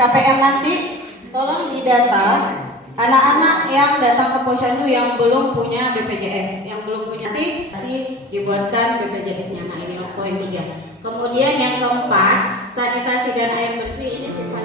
KPR nanti tolong didata anak-anak yang datang ke posyandu yang belum punya BPJS, yang belum punya nanti dibuatkan BPJS-nya. Nah ini poin 3. Kemudian yang keempat, sanitasi dan air bersih ini sifatnya